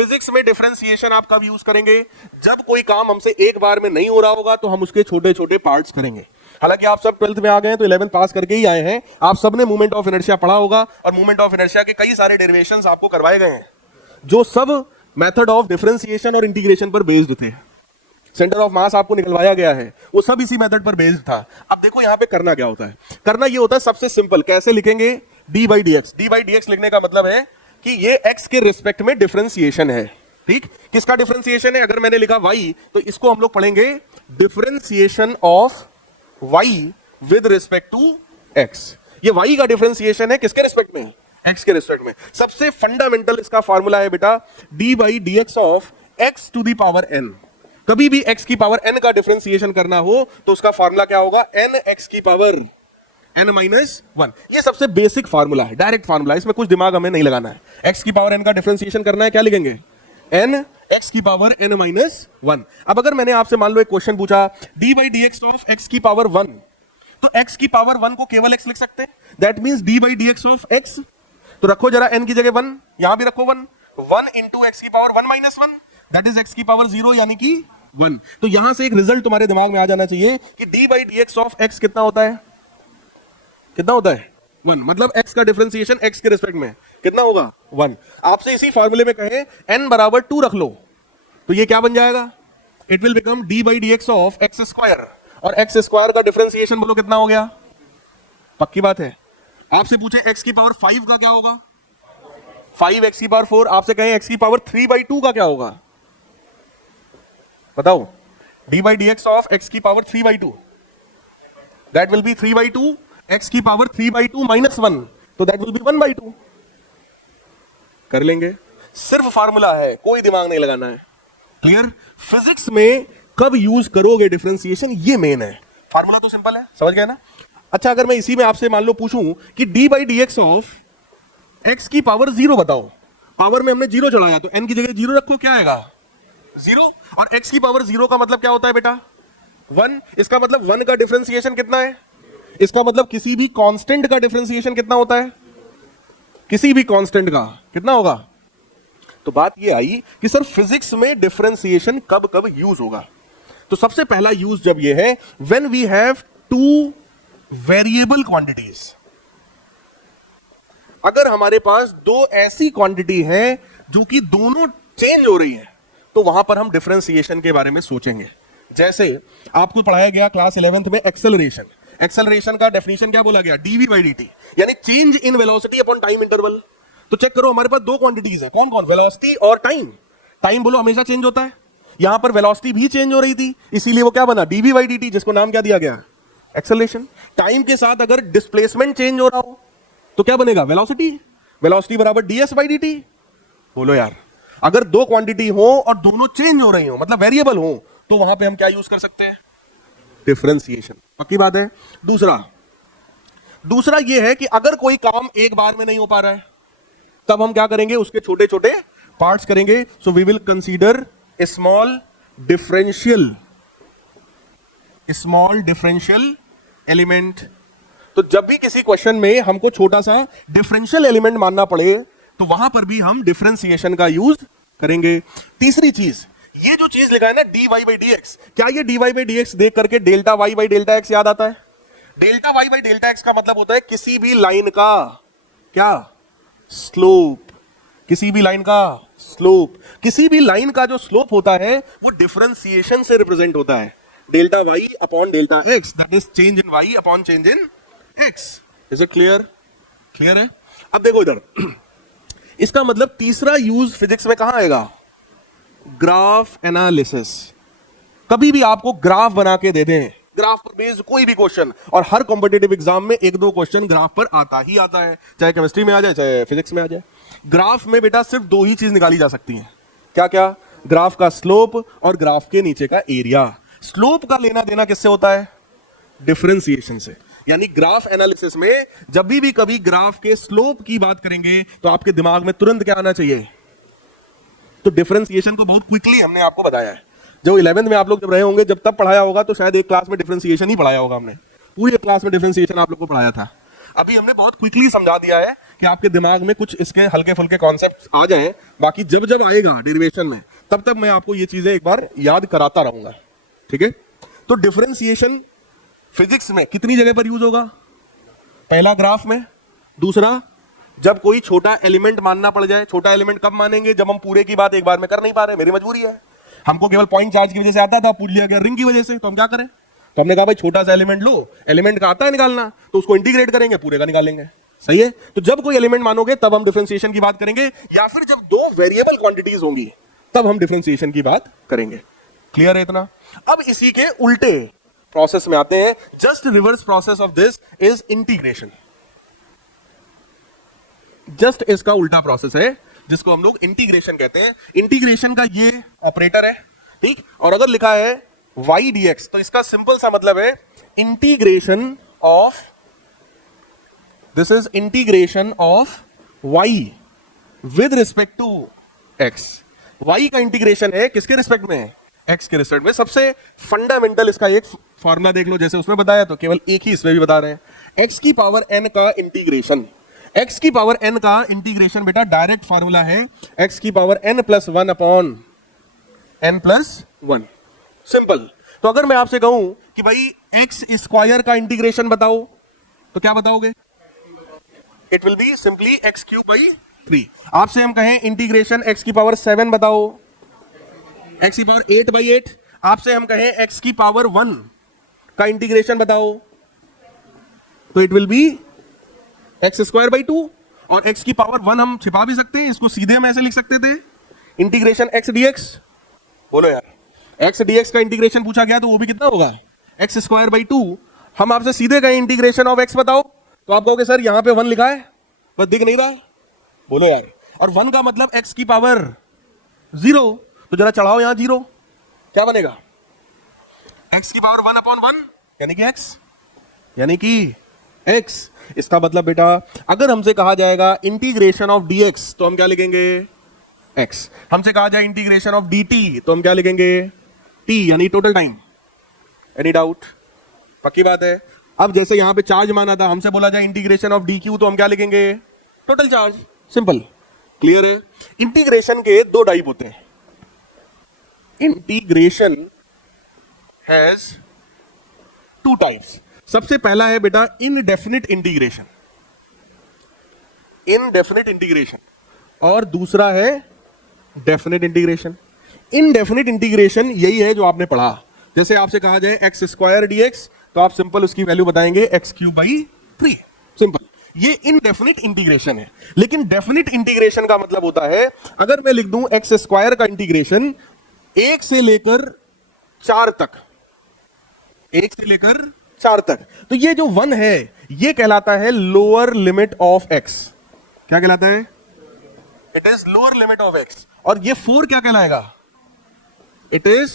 Physics में differentiation आप कब यूज करेंगे? जब कोई काम हमसे एक बार में नहीं हो रहा होगा तो हम उसके छोटे छोटे पार्ट्स करेंगे। हालांकि आप सब 12th में आ गए हैं तो 11th पास करके ही आए हैं, आप सबने मूवमेंट ऑफ इनर्शिया पढ़ा होगा और मूवमेंट ऑफ इनर्शिया के कई सारे डेरिवेशंस आपको करवाए गए हैं जो सब मेथड ऑफ डिफरेंशिएशन और इंटीग्रेशन पर बेस्ड थे। सेंटर ऑफ मास आपको निकलवाया गया है, वो सब इसी मेथड पर बेस्ड था। अब देखो यहां पे करना क्या होता है, करना ये होता है सबसे सिंपल, कैसे लिखेंगे? D by d x. D by d x लिखने का मतलब है कि ये एक्स के रिस्पेक्ट में डिफरेंशिएशन है। ठीक, किसका डिफरेंशिएशन है? अगर मैंने लिखा वाई तो इसको हम लोग पढ़ेंगे differentiation of y with respect to x. ये वाई का डिफरेंशिएशन है किसके रिस्पेक्ट में? एक्स के रिस्पेक्ट में। सबसे फंडामेंटल इसका फॉर्मूला है बेटा d by d x of x to the power n. कभी भी x की पावर n का डिफरेंशिएशन करना हो तो उसका फार्मूला क्या होगा? n x की पावर n माइनस 1। ये सबसे बेसिक फार्मूला है, डायरेक्ट फार्मूला है, इसमें कुछ दिमाग हमें नहीं लगाना है। x की पावर n का डिफरेंशिएशन करना है, क्या लिखेंगे? n x की पावर n माइनस 1। अब अगर मैंने आपसे मान लो एक क्वेश्चन पूछा d by d x of x की पावर 1, तो x की पावर 1 को केवल x लिख सकते हैं, that means d by d x of x। तो रखो जरा n की जगह 1, यहां भी रखो 1 इंटू x की power 1 minus 1, that is x की पावर 0 यानी कि 1। तो यहां से एक रिजल्ट तुम्हारे दिमाग में आ जाना चाहिए कि d by d x of x कितना होता है? कितना होता है? 1। मतलब x का डिफरेंशिएशन x के रिस्पेक्ट में कितना होगा? 1। आपसे इसी फॉर्मूले में कहे n बराबर 2 रख लो तो ये क्या बन जाएगा? It will become d by d x of x square, और एक्स स्क्वायर का डिफरेंशिएशन बोलो कितना हो गया? पक्की बात है। आपसे पूछे x की पावर 5 का क्या होगा? 5x की पावर 4। आपसे कहें x की पावर 3 बाई 2 का क्या होगा? बताओ। d by d x of x की power 3 by 2, that will B 3 by 2, x की पावर 3 बाई 2 माइनस 1, तो दैट विल बी 1 बाई 2। कर लेंगे, सिर्फ फार्मूला है, कोई दिमाग नहीं लगाना है। क्लियर? फिजिक्स में कब यूज करोगे डिफरेंशिएशन, ये मेन है। फार्मूला तो सिंपल है, समझ गए ना? अच्छा, अगर मैं इसी में आपसे मान लो पूछूं कि d by d x of x की पावर 0 बताओ, पावर में हमने 0 चढ़ाया तो n की जगह 0 रखो, क्या आएगा? 0। और x की पावर 0 का मतलब क्या होता है बेटा? 1। इसका मतलब 1 का डिफरेंशिएशन कितना है? इसका मतलब किसी भी कांस्टेंट का डिफरेंशिएशन कितना होता है? किसी भी कांस्टेंट का कितना होगा? तो बात ये आई कि सर फिजिक्स में डिफरेंशिएशन कब कब यूज होगा। तो सबसे पहला यूज जब ये है when we have two variable quantities. अगर हमारे पास दो ऐसी क्वांटिटी है जो कि दोनों चेंज हो रही है तो वहां पर हम डिफरेंशिएशन के बारे में सोचेंगे। जैसे आपको पढ़ाया गया क्लास 11th में एक्सेलरेशन। एक्सेलरेशन का डेफिनेशन क्या बोला गया? डीवी बाई डी टी, यानी change in velocity upon time interval. तो चेक करो, हमारे पास दो क्वांटिटीज है, कौन कौन? वेलोसिटी और टाइम। टाइम बोलो हमेशा चेंज होता है, यहां पर वेलोसिटी भी चेंज हो रही थी, इसीलिए वो क्या बना? डीवी बाई डी टी, जिसको नाम क्या दिया गया? एक्सेलरेशन। टाइम के साथ अगर डिस्प्लेसमेंट चेंज हो रहा हो तो क्या बनेगा? वेलोसिटी। वेलोसिटी बराबर डीएस बाई डी टी। बोलो यार, अगर दो क्वांटिटी हो और दोनों चेंज हो रही हो, मतलब वेरिएबल हो, तो वहां पे हम क्या यूज कर सकते हैं? डिफरेंशिएशन। पक्की बात है। दूसरा ये है कि अगर कोई काम एक बार में नहीं हो पा रहा है तब हम क्या करेंगे? उसके छोटे छोटे पार्ट्स करेंगे। So we will consider small differential element. तो जब भी किसी क्वेश्चन में हमको छोटा सा डिफरेंशियल एलिमेंट मानना पड़े तो वहां पर भी हम डिफरेंशिएशन का यूज करेंगे। तीसरी चीज, ये जो चीज लिखा है ना dy बाई डी एक्स, क्या ये dy बाई डी एक्स देख करके delta y by delta x याद आता है? Delta y by delta x का मतलब होता है किसी भी लाइन का क्या? स्लोप। किसी भी लाइन का स्लोप। किसी भी लाइन का जो स्लोप होता है वो डिफरेंशिएशन से रिप्रेजेंट होता है। Delta y upon delta x, that is change in y upon change in x। Is it clear? Clear है? अब देखो इधर, इसका मतलब तीसरा यूज फिजिक्स में कहां आएगा? Graph analysis. कभी भी आपको ग्राफ बना के दे दें, ग्राफ पर बेस्ड कोई भी क्वेश्चन, और हर कॉम्पिटिटिव एग्जाम में एक दो क्वेश्चन ग्राफ पर आता ही आता है, चाहे केमिस्ट्री में आ जाए चाहे फिजिक्स में आ जाए। ग्राफ में बेटा सिर्फ दो ही चीज निकाली जा सकती हैं। क्या क्या? ग्राफ का स्लोप और ग्राफ के नीचे का एरिया। स्लोप का लेना देना किससे होता है? डिफरेंशिएशन से। यानी ग्राफ एनालिसिस में जब भी कभी ग्राफ के स्लोप की बात करेंगे तो आपके दिमाग में तुरंत क्या आना चाहिए? तो डिफरेंशिएशन को बहुत क्विकली हमने आपको बताया है। जो 11th में आप लोग जब रहे होंगे, जब तब पढ़ाया होगा तो शायद एक क्लास में डिफरेंशिएशन ही पढ़ाया होगा हमने, पूरी क्लास में डिफरेंशिएशन आप लोग को पढ़ाया था। अभी हमने बहुत क्विकली समझा दिया है कि आपके दिमाग में कुछ इसके हल्के फुल्के कॉन्सेप्ट्स आ जाएं, बाकी जब जब आएगा डेरिवेशन में तब तक मैं आपको ये चीजें एक बार याद कराता रहूंगा, ठीक है। तो डिफरेंशिएशन फिजिक्स में कितनी जगह पर यूज होगा? पहला ग्राफ में, दूसरा जब कोई छोटा एलिमेंट मानना पड़ जाए। छोटा एलिमेंट कब मानेंगे? जब हम पूरे की बात एक बार में कर नहीं पा रहे, मेरी मजबूरी है। हमको केवल पॉइंट चार्ज की वजह से आता था, पूछ लिया गया रिंग की वजह से, तो हम क्या करें? तो हमने कहा भाई छोटा सा एलिमेंट लो, एलिमेंट का आता है निकालना, तो उसको इंटीग्रेट करेंगे, पूरे का निकालेंगे। सही है। तो जब कोई एलिमेंट मानोगे तब हम डिफरेंशिएशन की बात करेंगे, या फिर जब दो वेरिएबल क्वांटिटीज होंगी तब हम डिफरेंशिएशन की बात करेंगे। क्लियर है इतना? अब इसी के उल्टे प्रोसेस में आते हैं। Just reverse process of this is integration. Just इसका उल्टा प्रोसेस है जिसको हम लोग इंटीग्रेशन कहते हैं। इंटीग्रेशन का ये ऑपरेटर है, ठीक। और अगर लिखा है y dx तो इसका सिंपल सा मतलब है integration of, this is integration of y with respect to x। y का इंटीग्रेशन है किसके रिस्पेक्ट में? x के रिस्पेक्ट में। सबसे फंडामेंटल इसका एक फॉर्मूला देख लो, जैसे उसमें बताया तो केवल एक ही इसमें भी बता रहे हैं। x की पावर n का इंटीग्रेशन, x की पावर n का इंटीग्रेशन बेटा डायरेक्ट फार्मूला है x की power n plus 1 upon n plus 1। Simple. तो अगर मैं आपसे कहूं कि भाई x स्क्वायर का इंटीग्रेशन बताओ, तो क्या बताओगे? It will be simply x cube by 3। आपसे हम कहें इंटीग्रेशन x की पावर 7 बताओ, x की पावर 8 बाई 8। आपसे हम कहें x की पावर 1 का इंटीग्रेशन बताओ, तो it will be x square by 2। और x की पावर 1 हम छिपा भी सकते हैं, इसको सीधे हम ऐसे लिख सकते थे इंटीग्रेशन x dx। बोलो यार, x dx का इंटीग्रेशन पूछा गया तो वो भी कितना होगा? X square by 2। हम आपसे सीधे कहें इंटीग्रेशन ऑफ x बताओ, तो आप कहोगे सर यहां पे 1 लिखा है बस दिख नहीं रहा है। बोलो यार, और 1 का मतलब x की पावर 0, तो जरा चढ़ाओ यहां 0, क्या बनेगा? x की पावर 1 अपॉन 1 यानी कि x, यानी कि x। इसका मतलब बेटा अगर हमसे कहा जाएगा इंटीग्रेशन ऑफ dx तो हम क्या लिखेंगे? x। हमसे कहा जाए इंटीग्रेशन ऑफ dt तो हम क्या लिखेंगे? t, यानी टोटल टाइम। Any doubt? पक्की बात है। अब जैसे यहां पे चार्ज माना था, हमसे बोला जाए इंटीग्रेशन ऑफ dq तो हम क्या लिखेंगे? Total charge. सिंपल। क्लियर है? इंटीग्रेशन के दो टाइप होते हैं। Integration has two types. सबसे पहला है बेटा इनडेफिनिट इंटीग्रेशन, इनडेफिनिट इंटीग्रेशन, और दूसरा है डेफिनिट इंटीग्रेशन। इनडेफिनिट इंटीग्रेशन यही है जो आपने पढ़ा। जैसे आपसे कहा जाए एक्स स्क्वायर dx तो आप सिंपल उसकी वैल्यू बताएंगे एक्स क्यूब बाई 3। सिंपल। ये इनडेफिनिट इंटीग्रेशन है। लेकिन डेफिनिट इंटीग्रेशन का मतलब होता है अगर मैं लिख दूं एक्स स्क्वायर का इंटीग्रेशन 1 से लेकर 4 तक, 1 से लेकर 4 तक, तो ये जो 1 है ये कहलाता है लोअर लिमिट ऑफ x। क्या कहलाता है? It is lower limit of x। और ये 4 क्या कहलाएगा? It is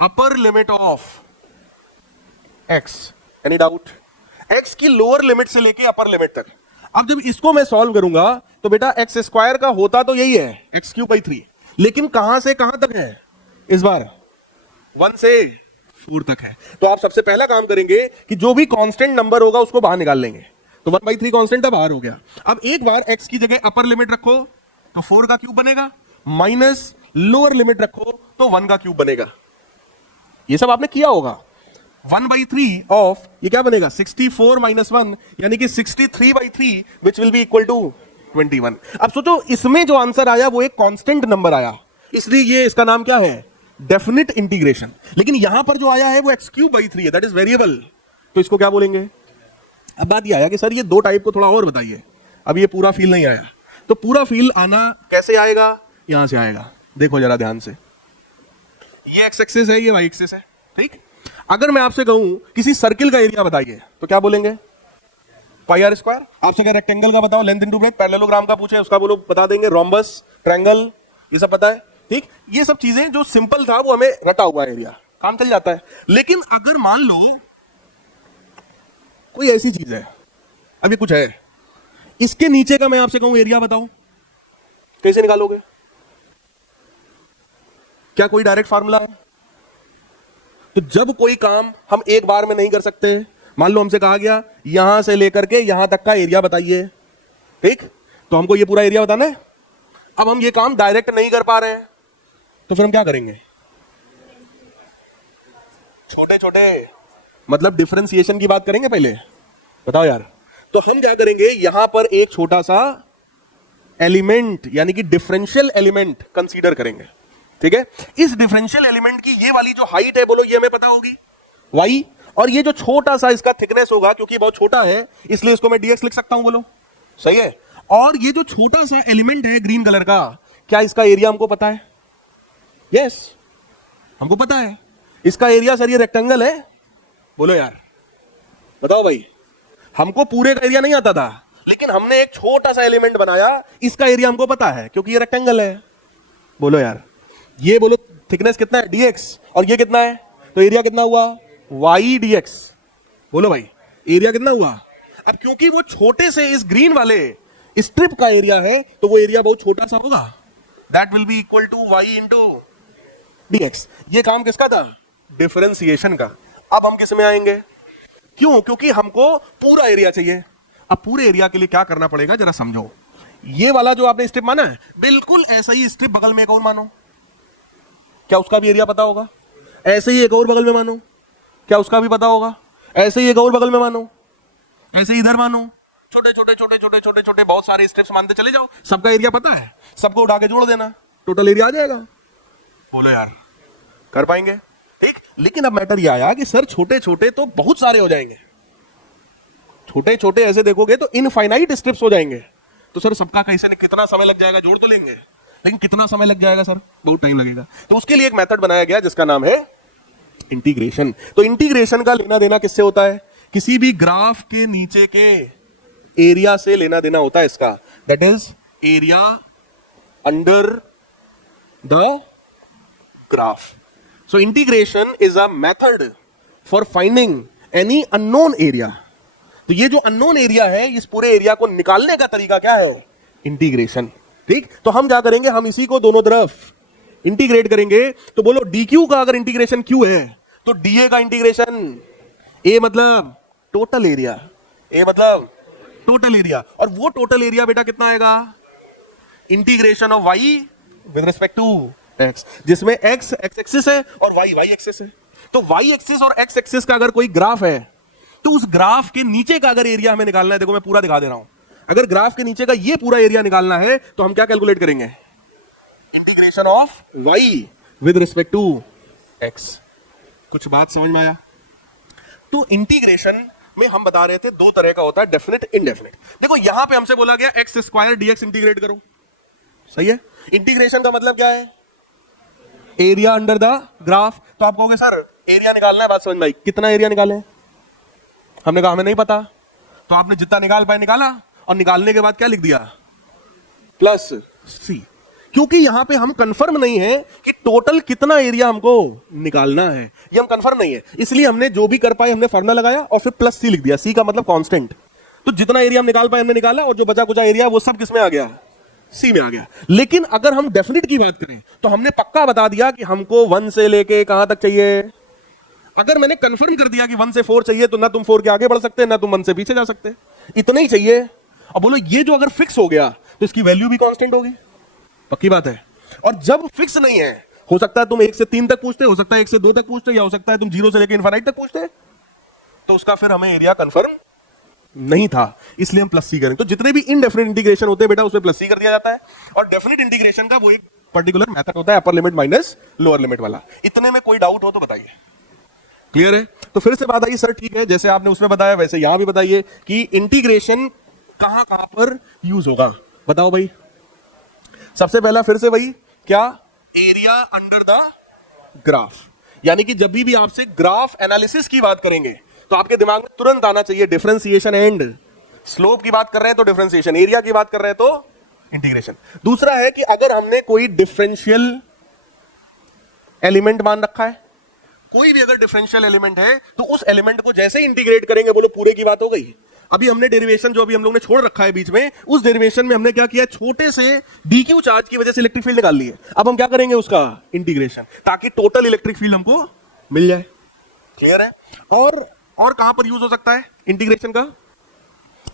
upper limit of x। Any doubt? x की लोअर लिमिट से लेके अपर लिमिट तक। अब जब इसको मैं सॉल्व करूंगा तो बेटा एक्स स्क्वायर का होता तो यही है एक्स क्यूब बाई 3, लेकिन कहां से कहां तक है? इस बार 1 से 4 तक है। तो आप सबसे पहला काम करेंगे कि जो भी कांस्टेंट नंबर होगा उसको बाहर निकाल लेंगे। तो 1/3 कांस्टेंट बाहर हो गया। अब एक बार x की जगह अपर लिमिट रखो तो 4 का क्यूब बनेगा, माइनस लोअर लिमिट रखो तो 1 का क्यूब बनेगा। ये सब आपने किया होगा। 1/3 ऑफ ये क्या बनेगा? 64 माइनस 1 यानी कि 63/3 which will be equal to 21। अब सोचो इसमें जो आंसर आया वो एक कांस्टेंट नंबर आया, इसलिए ये इसका नाम क्या है? Definite integration. लेकिन यहां पर जो आया है वो एक्स क्यूब बाई 3 है, दैट इज वेरिएबल, तो इसको क्या बोलेंगे? अब बात ये आया कि सर ये दो टाइप को थोड़ा और बताइए। अब ये पूरा फील नहीं आया, तो पूरा फील आना कैसे आएगा? यहां से आएगा। देखो जरा ध्यान से, ये एक्स एक्सिस है, ये वाई एक्सिस है, ठीक। अगर मैं आपसे कहूं किसी सर्किल का एरिया बताइए तो क्या बोलेंगे? पाई आर स्क्वायर। आपसे कह रेक्टेंगल का बताओ, लेंथ इनटू ब्रेथ। पैरेललोग्राम का पूछे उसका बोलो, बता देंगे रोम्बस, ट्रायंगल, ये सब पता है, ठीक। ये सब चीजें जो सिंपल था वो हमें रटा हुआ एरिया, काम चल जाता है। लेकिन अगर मान लो कोई ऐसी चीज है, अभी कुछ है, इसके नीचे का मैं आपसे कहूं एरिया बताओ, कैसे निकालोगे? क्या कोई डायरेक्ट फार्मूला है? तो जब कोई काम हम एक बार में नहीं कर सकते मान लो हमसे कहा गया यहां से लेकर के यहां तक का एरिया बताइए, ठीक, तो हमको ये पूरा एरिया बताना है। अब हम ये काम डायरेक्ट नहीं कर पा रहे हैं, तो फिर हम क्या करेंगे, छोटे छोटे मतलब डिफरेंशिएशन की बात करेंगे पहले, बताओ यार। तो हम क्या करेंगे, यहां पर एक छोटा सा एलिमेंट यानी कि डिफरेंशियल एलिमेंट कंसीडर करेंगे, ठीक है। इस डिफरेंशियल एलिमेंट की ये वाली जो हाइट है बोलो ये हमें पता होगी y, और ये जो छोटा सा इसका थिकनेस होगा, क्योंकि बहुत छोटा है इसलिए इसको मैं dx लिख सकता हूं, बोलो सही है। और ये जो छोटा सा एलिमेंट है ग्रीन कलर का, क्या इसका एरिया हमको पता है? यस, हमको पता है इसका एरिया। सर ये रेक्टेंगल है, बोलो यार, बताओ भाई। हमको पूरे का एरिया नहीं आता था, लेकिन हमने एक छोटा सा एलिमेंट बनाया, इसका एरिया हमको पता है क्योंकि ये रेक्टेंगल है, बोलो यार। ये बोलो थिकनेस कितना है dx, और ये कितना है, तो एरिया कितना हुआ y dx, बोलो भाई एरिया कितना हुआ। अब क्योंकि वो छोटे से इस ग्रीन वाले स्ट्रिप का एरिया है, तो वो एरिया बहुत छोटा सा होगा, that will be equal to y into dx। ये काम किसका था, डिफरेंशिएशन का। अब हम किस में आएंगे, क्यों, क्योंकि हमको पूरा एरिया चाहिए। अब पूरे एरिया के लिए क्या करना पड़ेगा जरा समझो। ये वाला जो आपने स्ट्रिप माना है, बिल्कुल ऐसा ही स्ट्रिप बगल में एक और मानो, क्या उसका भी एरिया पता होगा। ऐसे ही एक और बगल में मानो, क्या उसका भी पता होगा। ऐसे ही एक और बगल में मानो, ऐसे ही इधर मानो, छोटे छोटे छोटे छोटे छोटे छोटे बहुत सारे स्ट्रिप्स मानते चले जाओ, सबका एरिया पता है, सबको उठा के जोड़ देना, टोटल एरिया आ जाएगा। बोलो यार, कर पाएंगे, ठीक। लेकिन अब मैटर ये आया कि सर छोटे छोटे तो बहुत सारे हो जाएंगे, छोटे छोटे ऐसे देखोगे तो इनफाइनाइट स्ट्रिप्स हो जाएंगे, तो सर सबका कैसे कितना समय लग जाएगा, जोड़ तो लेंगे, लेकिन कितना समय लग जाएगा सर, बहुत टाइम लगेगा। तो उसके लिए एक मेथड बनाया गया जिसका नाम है इंटीग्रेशन। तो इंटीग्रेशन का लेना देना किससे होता है, किसी भी ग्राफ के नीचे के एरिया से लेना देना होता है इसका, that is area under the graph. So integration is a method for finding any unknown area. तो ये जो अननोन एरिया है, इस पूरे एरिया को निकालने का तरीका क्या है, इंटीग्रेशन, ठीक। तो हम क्या करेंगे, हम इसी को दोनों तरफ इंटीग्रेट करेंगे। तो बोलो dq का अगर इंटीग्रेशन q है, तो dA का इंटीग्रेशन, a मतलब टोटल एरिया, a मतलब टोटल एरिया, और वो टोटल एरिया बेटा कितना आएगा, integration of y with respect to x, जिसमें x एक्सिस है और y एक्सिस है। तो y एक्सिस और x एक्सिस का अगर कोई ग्राफ है, तो उस ग्राफ के नीचे का अगर एरिया हमें निकालना है, देखो मैं पूरा दिखा दे रहा हूं, अगर ग्राफ के नीचे का ये पूरा एरिया निकालना है, तो हम क्या कैलकुलेट करेंगे, integration of y with respect to x। कुछ बात समझ में आया। तो इंटीग्रेशन में हम बता रहे थे दो तरह का होता है, डेफिनेट, इनडेफिनेट। देखो यहां पे हमसे बोला गया एक्स स्क्वायर dx इंटीग्रेट करो, सही है। इंटीग्रेशन का मतलब क्या है, एरिया अंडर द ग्राफ। तो आप कहोगे सर एरिया निकालना है, बात समझ में आई, कितना एरिया निकाले, हमने कहा हमें नहीं पता, तो आपने जितना निकाल पाए निकाला, और निकालने के बाद क्या लिख दिया, प्लस सी, क्योंकि यहां पे हम कंफर्म नहीं है कि टोटल कितना एरिया हमको निकालना है, ये हम कंफर्म नहीं है, इसलिए हमने जो भी कर पाए हमने फार्मूला लगाया और फिर प्लस सी लिख दिया, सी का मतलब कांस्टेंट। तो जितना एरिया हम निकाल पाए हमने निकाला, और जो बचा कुचा एरिया वो सब किस में आ गया, सी में आ गया। लेकिन अगर हम डेफिनेट की बात करें, तो हमने पक्का बता दिया कि हमको 1 से लेके कहां तक चाहिए। अगर मैंने कंफर्म कर दिया कि 1 से 4 चाहिए, तो ना तुम 4 के आगे बढ़ सकते, ना तुम 1 से पीछे जा सकते, इतना ही चाहिए। अब बोलो ये जो अगर फिक्स हो गया, तो इसकी वैल्यू भी कांस्टेंट होगी, पक्की बात है। और जब फिक्स नहीं है, हो सकता है तुम 1 से 3 तक पूछते, हो सकता है 1 से 2 तक पूछते, या हो सकता है तुम 0 से लेकर इनफाइनाइट तक पूछते, तो उसका फिर हमें एरिया कंफर्म नहीं था, इसलिए हम प्लस सी करें। तो जितने भी इनडेफिनेट इंटीग्रेशन होते हैं बेटा, उसमें प्लस सी कर दिया जाता है। और डेफिनेट इंटीग्रेशन का वो एक पर्टिकुलर मेथड होता है, upper limit minus lower limit वाला। इतने में कोई डाउट हो तो बताइए, क्लियर है। तो फिर से बात आई, सर ठीक है, जैसे आपने उसमें बताया वैसे यहां भी बताइए कि इंटीग्रेशन कहां कहां पर यूज होगा, बताओ भाई। सबसे पहला फिर से वही, क्या, एरिया अंडर द ग्राफ, यानी कि जब भी आपसे ग्राफ एनालिसिस की बात करेंगे, तो आपके दिमाग में तुरंत आना चाहिए डिफरेंशिएशन एंड स्लोप की बात कर रहे हैं तो डिफरेंशिएशन, एरिया की बात कर रहे हैं तो इंटीग्रेशन। दूसरा है कि अगर हमने कोई डिफरेंशियल एलिमेंट मान रखा है, कोई भी अगर डिफरेंशियल एलिमेंट है, तो उस एलिमेंट को जैसे ही इंटीग्रेट करेंगे, बोलो पूरे की बात हो गई। अभी हमने डेरिवेशन जो अभी हम लोग ने छोड़ रखा है बीच में, उस डेरिवेशन में हमने क्या किया, छोटे से डीक्यू चार्ज की वजह से इलेक्ट्रिक फील्ड निकाल लिए। अब हम क्या करेंगे, उसका इंटीग्रेशन, ताकि टोटल इलेक्ट्रिक फील्ड हमको मिल जाए, क्लियर है। और और कहां पर यूज हो सकता है इंटीग्रेशन का?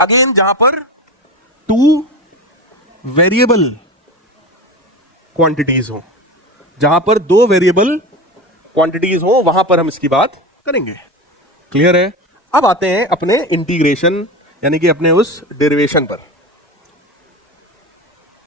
अगेन जहां पर टू वेरिएबल क्वांटिटीज हो, जहां पर दो वेरिएबल क्वांटिटीज हो वहां पर हम इसकी बात करेंगे। क्लियर है? अब आते हैं अपने इंटीग्रेशन यानी कि अपने उस डेरिवेशन पर।